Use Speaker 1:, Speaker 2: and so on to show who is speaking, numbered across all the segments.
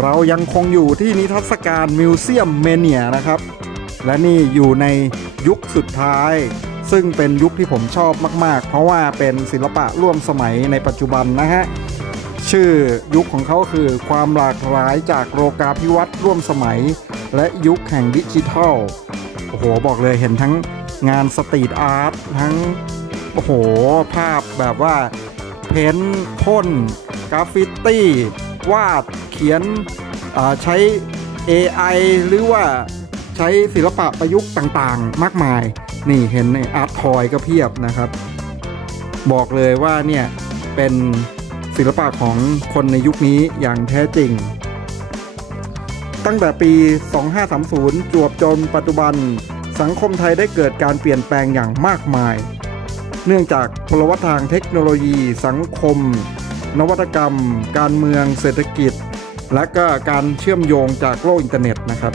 Speaker 1: เรายังคงอยู่ที่นิทรรศการมิวเซียมเมเนียนะครับ และนี่อยู่ในยุคสุดท้าย ซึ่งเป็นยุคที่ผมชอบมาก ๆ เพราะว่าเป็นศิลปะร่วมสมัยในปัจจุบันนะฮะ ชื่อยุคของเขาคือความหลากหลายจากโลกาภิวัตน์ร่วมสมัย และยุคแห่งดิจิทัล โอ้โห บอกเลยเห็นทั้งงานสตรีทอาร์ตทั้ง โอ้โห ภาพแบบว่า เพ้นท์พ่นกราฟฟิตี้ วาดเขียนใช้ AI หรือว่าใช้ศิลปะประยุกต์ต่างๆ มากมาย นี่เห็นในอาร์ตทอยก็เพียบนะครับ บอกเลยว่าเนี่ยเป็นศิลปะของคนในยุคนี้อย่างแท้จริง ตั้งแต่ปี 2530 จวบจนปัจจุบันสังคมไทยได้เกิดการเปลี่ยนแปลงอย่างมากมาย เนื่องจากพลวัตทางเทคโนโลยีสังคม นวัตกรรม การเมืองเศรษฐกิจ และก็การเชื่อมโยงจากโลกอินเทอร์เน็ตนะครับ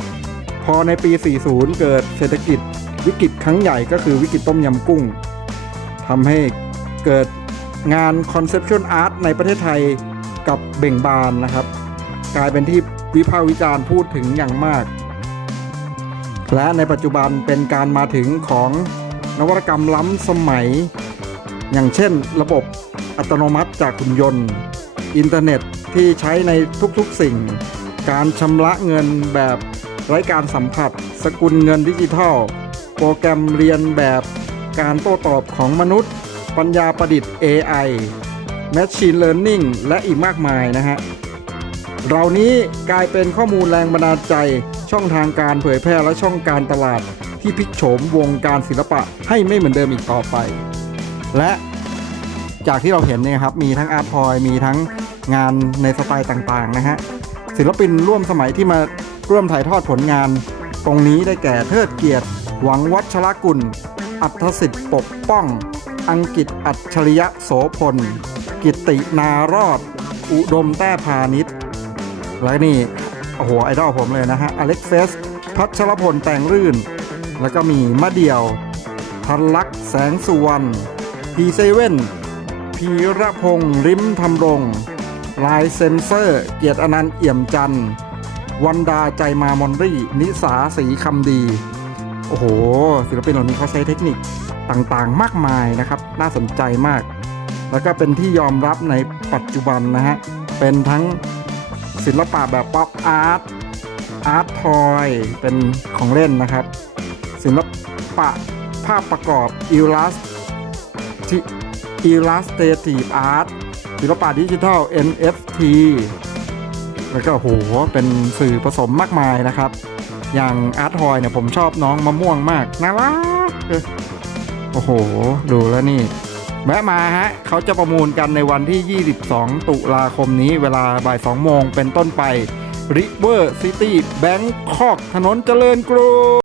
Speaker 1: พอในปี 40 เกิดเศรษฐกิจ วิกฤตครั้งใหญ่ก็คือวิกฤตต้มยำกุ้งทำให้เกิดงาน Conceptual Art ในประเทศไทยกับเบ่งบานนะครับ กลายเป็นที่วิพากษ์วิจารณ์พูดถึงอย่างมาก และในปัจจุบันเป็นการมาถึงของนวัตกรรมล้ำสมัย อย่างเช่น ระบบอัตโนมัติจากหุ่นยนต์ อินเทอร์เน็ตที่ใช้ในทุกๆสิ่ง การชำระเงินแบบไร้การสัมผัส สกุลเงินดิจิทัล โปรแกรมเรียนแบบการโต้ตอบของมนุษย์ ปัญญาประดิษฐ์ AI Machine Learning และอีกมากมายนะฮะเหล่านี้กลายเป็นข้อมูลแรงบันดาลใจ ช่องทางการเผยแพร่และช่องการตลาด ที่พลิกโฉมวงการศิลปะให้ไม่เหมือนเดิมอีกต่อไป และจากที่เราเห็นเนี่ยครับมีทั้งอาร์ตทอยมีทั้งงานในสไตล์ต่างๆนะฮะศิลปินร่วมสมัยที่มาร่วมถ่ายทอดผลงาน ตรงนี้ได้แก่เทิดเกียรติ หวังวัชรกุล อัธสิทธิ์ปกป้อง อังกิตอัจฉริยะโสพล กิตินารอด อุดมแต้พาณิชย์และนี่โอ้โหไอดอลผมเลยนะฮะอเล็กเฟสพัชรพลแตงรื่น แล้วก็มีมะเดี่ยวทันลักษ์แสงสุวรรณ พีเซเว่นพีระพงษ์ริมทำรงลายเซนเซอร์ เกียรติอนันต์เอี่ยมจันทร์วันดาใจมามอนรี่ นิสาสีคำดี โอ้โห ศิลปินเหล่านี้เขาใช้เทคนิคต่างๆ มากมายนะครับ น่าสนใจมาก แล้วก็เป็นที่ยอมรับในปัจจุบันนะฮะ เป็นทั้งศิลปะแบบป๊อปอาร์ต อาร์ตทอย เป็นของเล่นนะครับ ศิลปะภาพประกอบอิลลัส ที่อิลลัสเตทีฟอาร์ตศิลปะดิจิทัล NFT แล้วก็โหเป็นสื่อผสมมากมายนะครับ อย่างอาร์ตทอยเนี่ยผมชอบน้องมะม่วงมากน่ารักโอ้โห ดูแล้วนี่แวะมาฮะเขาจะประมูลกันในวันที่ 22 ตุลาคมนี้เวลาบ่าย 2 โมงเป็นต้นไป River City Bangkok ถนนเจริญกรุง